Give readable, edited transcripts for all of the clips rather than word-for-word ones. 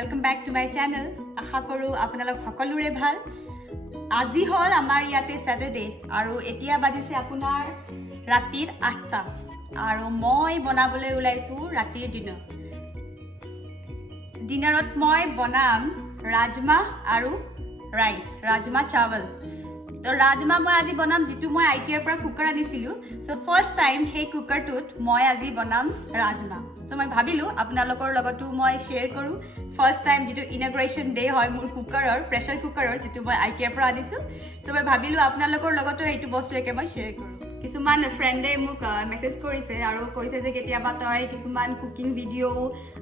Welcome back to my channel. आशा करूँ आपनालोक सकलोरे भाल। আজি হল আমাৰ ইয়াতে স্যাটাৰডে আৰু এতিয়া বাজিছে আপোনাৰ ৰাতিৰ 8টা আৰু মই বনাবলৈ ওলাইছো ৰাতিৰ ডিনাৰত মই বনাম ৰাজমা আৰু ৰাইস ৰাজমা চাवल। তো ৰাজমা মই আজি বনাম যেটো মই আইটিআৰ পৰা কুকাৰ আনিছিলো। সো ফাৰ্স্ট টাইম হে কুকাৰটোত মই আজি বনাম ৰাজমা। সো মই ভাবিলো আপোনালোকৰ লগতো মই শেয়াৰ কৰো। ফাৰ্স্ট টাইম যেটো ইনগ্ৰেশন ডে হয় মোৰ কুকাৰৰ প্ৰেসাৰ কুকাৰৰ যেটো মই আইটিআৰ পৰা আনিছো। সো মই ভাবিলো আপোনালোকৰ লগতো এইটো বস্তু একে মই শেয়াৰ কৰো। কিছুমান ফ্ৰেণ্ডে মোক মেসেজ কৰিছে আৰু কৈছে যে কেতিয়াবা তই কিছুমান কুকিং ভিডিও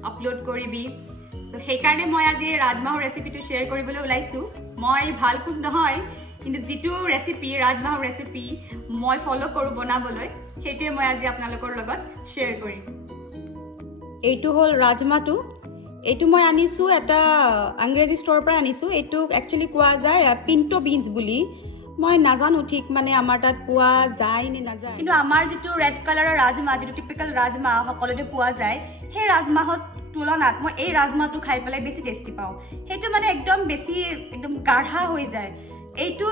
আপলোড কৰিবি। সো সেইকাৰণে মই আজি ৰাজমাহৰ ৰেচিপিটো শেয়াৰ কৰিবলৈ ওলাইছো। মই ভাল কুক নহয় কিন্তু যেটো ৰেচিপি ৰাজমাহৰ ৰেচিপি মই ফলো কৰো বনাবলৈ সেইটোৱে মই আজি আপোনালোকৰ লগত শেয়াৰ কৰিম। এইটো হল ৰাজমাটো। এইটো মই আনিছো এটা ইংৰাজী ষ্টৰৰ পৰা আনিছো। এইটো একচুয়ালি কোৱা যায় পিন্টো বিনস বুলি। মই নাজানো ঠিক মানে আমাৰ তাত পোৱা যায় নে নাযায়, কিন্তু আমাৰ যেটো ৰেড কালাৰৰ ৰাজমা যেটো টিপিক্যাল ৰাজমা সকলোতে পোৱা যায় সেই ৰাজমাহত তুলনাত মই এই ৰাজমাটো খাই পেলাই বেছি টেস্টি পাওঁ। সেইটো মানে একদম বেছি একদম গাঢ়া হৈ যায়। এইটো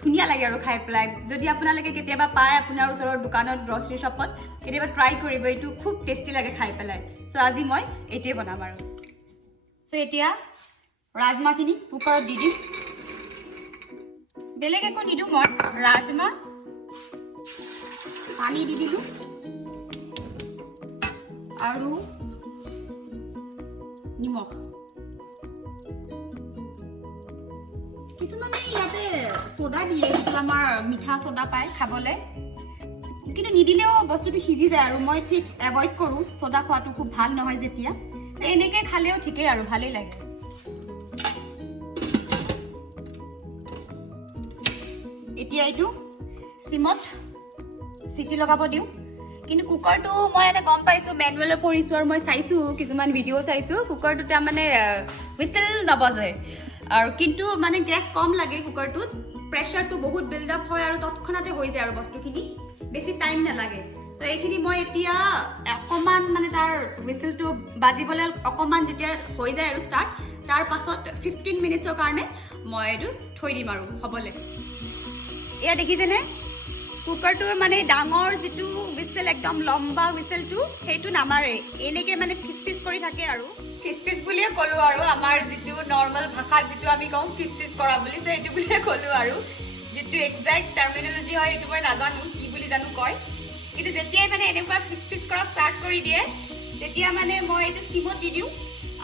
ধুনিয়া লাগে আৰু খাই পেলাই। যদি আপোনালোকে কেতিয়াবা পায় আপোনাৰ ওচৰৰ দোকানত গ্ৰসাৰী শ্বপত কেতিয়াবা ট্ৰাই কৰিব। এইটো খুব টেস্টি লাগে খাই পেলাই। সো আজি মই এইটোৱে বনাম আৰু। সো এতিয়া ৰাজমাখিনি কুকাৰত দি দিম। বেলেগ একো নিদো মই ৰাজমা পানী দি দিলো আৰু নিমখ। কিছুমানে ইয়াতে সোডা দিয়ে যেটো আমাৰ মিঠা সোডা পায় খাবলৈ, কিন্তু নিদিলেও বস্তুটো সিজি যায় আৰু মই ঠিক এভয়েড কৰো। সোডা খোৱাটো খুব ভাল নহয় যেতিয়া। এনেকে খালেও ঠিকেই আৰু ভালেই লাগে। এতিয়া এইটো সিমত সিটি লগাব দিও। কিন্তু কুকাৰটো মই এনে গম পাইছো ম্যানুৱেলত পঢ়িছো আৰু মই চাইছো কিছুমান ভিডিও চাইছো কুকাৰটোতে মানে হুইসেল নবজে আৰু কিন্তু মানে গ্যাস কম লাগে কুকাৰটোত। প্ৰেসাৰটো বহুত বিল্ড আপ হয় আৰু তৎক্ষণাতে হৈ যায় আৰু বস্তুখিনি বেছি টাইম নালাগে। সো এইখিনি মই এতিয়া অকমান মানে তাৰ হুইসেলটো বাজিবলৈ অকমান যেতিয়া হৈ যায় আৰু স্টাৰ্ট তাৰ পাছত 15 মিনিটৰ কাৰণে মই এইটো থৈ দিম আৰু হ'বলে। এয়া দেখিছেনে কুকাৰটো মানে ডাঙৰ যেটো হুইসেল একদম লম্বা হুইসেলটো সেইটো নামাৰে এনেকে মানে ফিস কৰি থাকে আৰু ফিস বুলিয়ে কলো আৰু আমাৰ যেটো নৰমাল ভাষাত যেটো আমি কম ফিস কৰা বুলি সেইটো বুলিয়ে কলো আৰু যেটো এক্সাক্ট টার্মিনোলজি হয় সেইটো মই নাজানো কি বুলি জানো কয়। কিন্তু যেতিয়া মানে এনেকুৱা ফিস কৰা স্টাৰ্ট কৰি দিয়ে তেতিয়া মানে মই এইটো সিমত দি দিও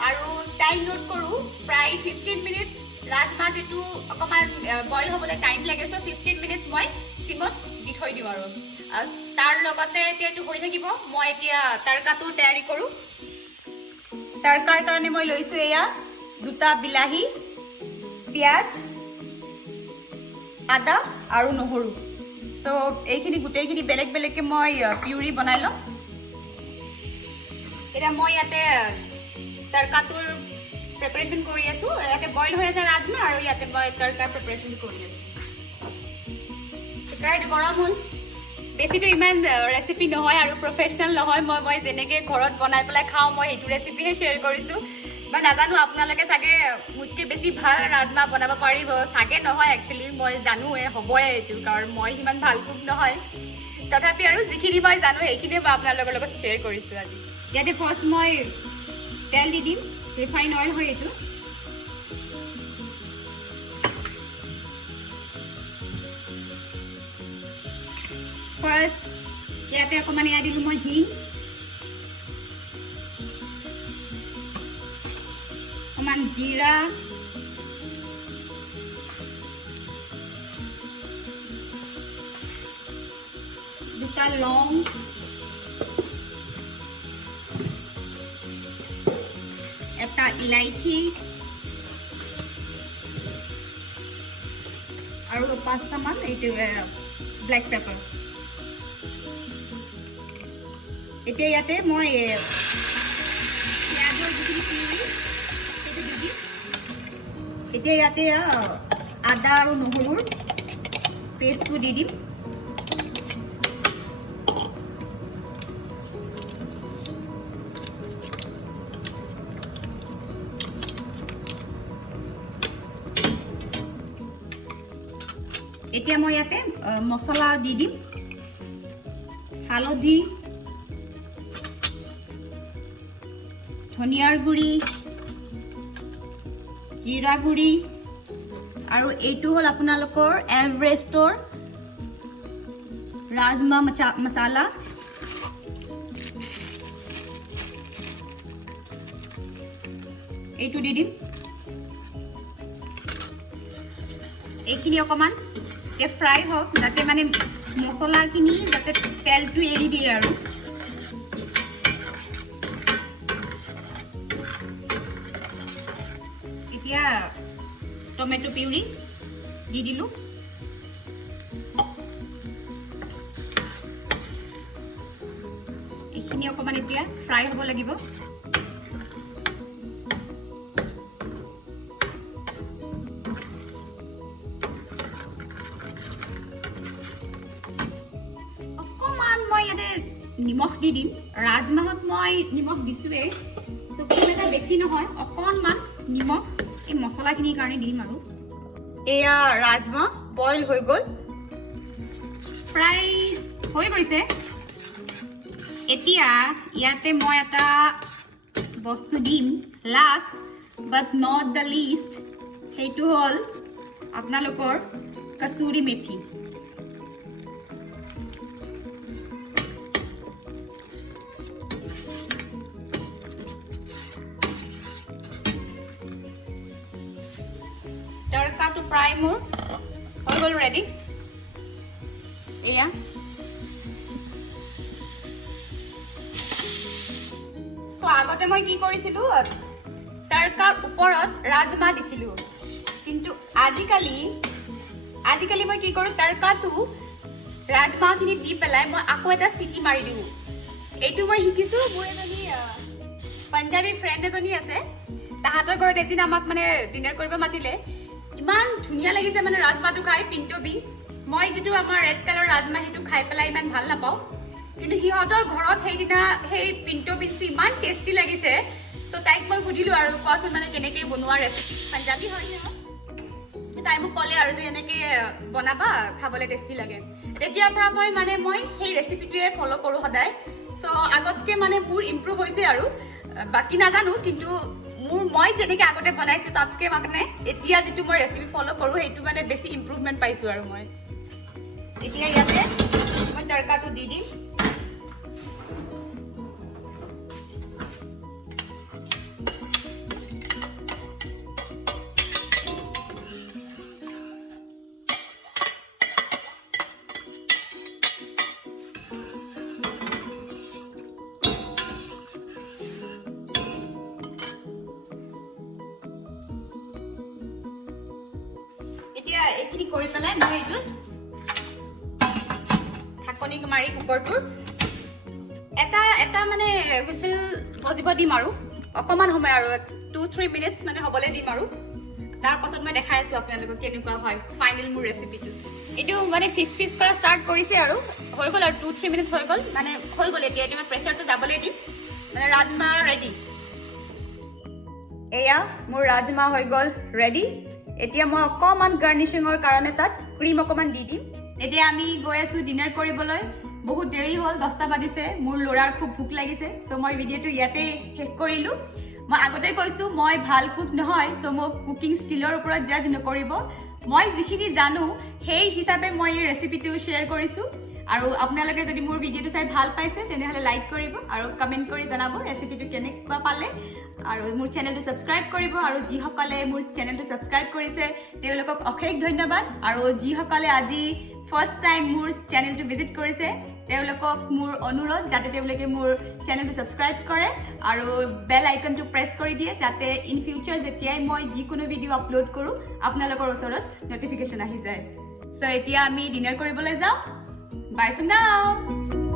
আৰু টাইম নোট কৰো প্ৰায় 15 মিনিট। ৰাজমা যেটো অকমান বইল হ'বলৈ টাইম লাগে সো 15 মিনিট মই সিমত দি থৈ দিও আৰু তাৰ লগতে এতিয়া এইটো হৈ থাকিব। মই এতিয়া তৰকাটো তৈয়াৰী কৰো। তৰকাৰ কাৰণে মই লৈছো এয়া দুটা বিলাহী, পিয়াজ, আদা আৰু নহৰু। তো এইখিনি গোটেইখিনি বেলেগ বেলেগকে মই পিউৰি বনাই লম। এতিয়া মই ইয়াতে তৰকাটোৰ প্ৰিপাৰেচন কৰি আছো। ইয়াতে বইল হৈ আছে ৰাজমা আৰু ইয়াতে মই তৰকাৰ প্ৰিপাৰেচন কৰি আছো। কেৰাহীটো গৰম হ'ল। বেছিটো ইমান ৰেচিপি নহয় আৰু প্ৰফেশনাল নহয়। মই যেনেকে ঘৰত বনাই পেলাই খাওঁ মই সেইটো ৰেচিপিহে শেয়াৰ কৰিছো। মই নাজানো আপোনালোকে চাগে মোতকে বেছি ভাল ৰাজমা বনাব পাৰিব চাগে। নহয় একচুৱেলি মই জানোৱে হ'বই এইটো কাৰণ মই সিমান ভাল কুক নহয়। তথাপি আৰু যিখিনি মই জানো সেইখিনি মই আপোনালোকৰ লগত শেয়াৰ কৰিছো আজি। ইয়াতে ফাৰ্ষ্ট মই তেল দি দিম। ৰিফাইন অইল হয় এইটো। ফাৰ্ষ্ট ইয়াতে অকমান এয়া দিলো মই হিং, অকমান জিৰা, দুটা লং, এটা ইলাইচি আৰু 5টামান এইটো ব্ল্যাক পেপাৰ। এতিয়া ইয়াতে মই পিয়াজৰ যিখিনি পিউৰি সেইটো দি দিম। এতিয়া ইয়াতে আদা আৰু নহৰুৰ পেষ্টটো দি দিম। এতিয়া মই ইয়াতে মছলা দি দিম হালধি ধনিয়াৰ গুড়ি জিৰা গুড়ি আৰু এইটো হ'ল আপোনালোকৰ এভাৰেষ্টৰ ৰাজমা মছলা এইটো দি দিম এইখিনি অকমান ফ্ৰাই হওক যাতে মানে মছলাখিনি যাতে তেলটো এৰি দিয়ে আৰু এতিয়া টমেটো পিউৰি দি দিলোঁ এইখিনি অকমান এতিয়া ফ্ৰাই হ'ব লাগিব মই ইয়াতে নিমখ দি দিম ৰাজমাহত মই নিমখ দিছোঁৱেই তো খুব এটা বেছি নহয় অকণমান নিমখ এই মছলাখিনিৰ কাৰণে দিম আৰু এয়া ৰাজমাহ বইল হৈ গ'ল প্ৰায় হৈ গৈছে এতিয়া ইয়াতে মই এটা বস্তু দিম last but not the least সেইটো হ'ল আপোনালোকৰ কসুৰি মেথি তৰকাটো প্ৰায় মোৰ হৈ গ'ল ৰেডি এয়া তো আগতে মই কি কৰিছিলোঁ তৰকাৰ ওপৰত ৰাজমাহ দিছিলোঁ কিন্তু আজিকালি মই কি কৰোঁ তৰকাটো ৰাজমাহখিনি দি পেলাই মই আকৌ এটা চিটি মাৰি দিওঁ এইটো মই শিকিছোঁ মোৰ এজনী পাঞ্জাবী ফ্ৰেণ্ড এজনী আছে তাহাঁতৰ ঘৰত এদিন আমাক মানে ডিনাৰ কৰিব মাতিলে ইমান ধুনীয়া লাগিছে মানে ৰাজমাহটো খাই পিণ্টো বিনছ মই যিটো আমাৰ ৰেড কালাৰ ৰাজমাহ সেইটো খাই পেলাই ইমান ভাল নাপাওঁ কিন্তু সিহঁতৰ ঘৰত সেইদিনা সেই পিণ্টো বিনছটো ইমান টেষ্টি লাগিছে তো তাইক মই সুধিলোঁ আৰু কোৱাচোন মানে কেনেকৈ বনোৱা ৰেচিপি পাঞ্জাবী হয় তাই মোক ক'লে আৰু যে এনেকৈ বনাবা খাবলৈ টেষ্টি লাগে তেতিয়াৰ পৰা মই সেই ৰেচিপিটোৱে ফ'ল' কৰোঁ সদায় চ' আগতকৈ মানে মোৰ ইম্প্ৰুভ হৈছে আৰু বাকী নাজানো কিন্তু মই যেনেকৈ আগতে বনাইছোঁ তাতকৈ মানে এতিয়া যিটো মই ৰেচিপি ফ'ল' কৰোঁ সেইটো মানে বেছি ইম্প্ৰুভমেণ্ট পাইছোঁ আৰু মই এতিয়া ইয়াতে মই তৰকাটো দি দিম এতিয়া এইখিনি কৰি পেলাই মই এইটোত ঢাকনি মাৰি কুকাৰটোৰ এটা মানে হুইচেল বজিব দিম আৰু অকণমান সময় আৰু 2-3 মিনিটছ মানে হ'বলৈ দিম আৰু তাৰ পাছত মই দেখাই আছোঁ আপোনালোকক কেনেকুৱা হয় ফাইনেল মোৰ ৰেচিপিটো এইটো মানে পিচ কৰা ষ্টাৰ্ট কৰিছে আৰু হৈ গ'ল আৰু 2-3 মিনিটছ হৈ গ'ল মানে হৈ গ'ল এতিয়া মই প্ৰেছাৰটো যাবলৈ দিম মানে ৰাজমাহ ৰেডি এয়া মোৰ ৰাজমাহ হৈ গ'ল ৰেডি এতিয়া মই অকণমান গাৰ্নিচিঙৰ কাৰণে তাত ক্ৰীম অকণমান দি দিম এতিয়া আমি গৈ আছোঁ ডিনাৰ কৰিবলৈ বহুত দেৰি হ'ল 10টা বাজিছে মোৰ ল'ৰাৰ খুব ভোক লাগিছে চ' মই ভিডিঅ'টো ইয়াতে শেষ কৰিলোঁ মই আগতে কৈছোঁ মই ভাল কুক নহয় চ' মোক কুকিং স্কিলৰ ওপৰত জাজ নকৰিব মই যিখিনি জানো সেই হিচাপে মই এই ৰেচিপিটো শ্বেয়াৰ কৰিছোঁ আৰু আপোনালোকে যদি মোৰ ভিডিঅ'টো চাই ভাল পাইছে তেনেহ'লে লাইক কৰিব আৰু কমেণ্ট কৰি জনাব ৰেচিপিটো কেনেকুৱা পালে আৰু মোৰ চেনেলটো ছাবস্ক্ৰাইব কৰিব আৰু যিসকলে মোৰ চেনেলটো ছাবস্ক্ৰাইব কৰিছে তেওঁলোকক অশেষ ধন্যবাদ আৰু যিসকলে আজি ফাৰ্ষ্ট টাইম মোৰ চেনেলটো ভিজিট কৰিছে তেওঁলোকক মোৰ অনুৰোধ যাতে তেওঁলোকে মোৰ চেনেলটো ছাবস্ক্ৰাইব কৰে আৰু বেল আইকনটো প্ৰেছ কৰি দিয়ে যাতে ইন ফিউচাৰ যেতিয়াই মই যিকোনো ভিডিঅ' আপলোড কৰোঁ আপোনালোকৰ ওচৰত নটিফিকেশ্যন আহি যায় চ' এতিয়া আমি ডিনাৰ কৰিবলৈ যাওঁ বাই ফৰ নাও